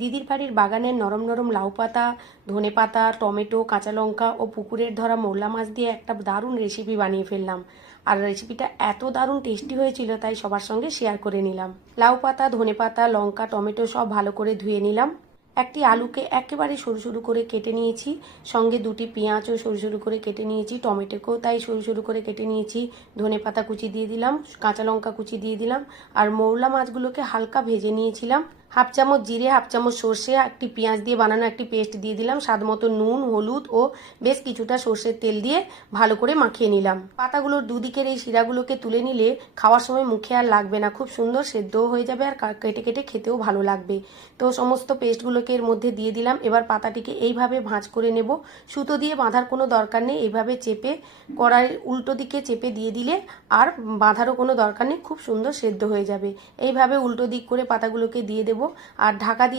দিদির বাড়ির বাগানের নরম নরম লাউ পাতা, ধনে পাতা, টমেটো, কাঁচা লঙ্কা ও পুকুরের ধরা মৌলা মাছ দিয়ে একটা দারুণ রেসিপি বানিয়ে ফেললাম। আর রেসিপিটা এত দারুণ টেস্টি হয়েছিল, তাই সবার সঙ্গে শেয়ার করে নিলাম। লাউ পাতা, ধনে পাতা, লঙ্কা, টমেটো সব ভালো করে ধুয়ে নিলাম। একটি আলুকে একেবারে সরু সরু করে কেটে নিয়েছি, সঙ্গে দুটি পেঁয়াজও সরু সরু করে কেটে নিয়েছি, টমেটোকেও তাই সরু সরু করে কেটে নিয়েছি, ধনে পাতা কুচি দিয়ে দিলাম, কাঁচা লঙ্কা কুচি দিয়ে দিলাম, আর মৌলা মাছগুলোকে হালকা ভেজে নিয়েছিলাম। হাফ চামচ জিরে, হাফ চামচ সর্ষে, একটি পেঁয়াজ দিয়ে বানানো একটি পেস্ট দিয়ে দিলাম, স্বাদ মতো নুন, হলুদ ও বেশ কিছুটা সর্ষের তেল দিয়ে ভালো করে মাখিয়ে নিলাম। পাতাগুলোর দুদিকের এই শিরাগুলোকে তুলে নিলে খাওয়ার সময় মুখে আর লাগবে না, খুব সুন্দর সেদ্ধও হয়ে যাবে আর কেটে কেটে খেতেও ভালো লাগবে। তো সমস্ত পেস্টগুলোকে এর মধ্যে দিয়ে দিলাম। এবার পাতাটিকে এইভাবে ভাঁজ করে নেব। সুতো দিয়ে বাঁধার কোনো দরকার নেই, এইভাবে চেপে কড়াইয়ের উল্টো দিকে চেপে দিয়ে দিলে আর বাঁধারও কোনো দরকার নেই, খুব সুন্দর সেদ্ধ হয়ে যাবে। এইভাবে উল্টো দিক করে পাতাগুলোকে দিয়ে দেবো আর ঢাকা দিয়ে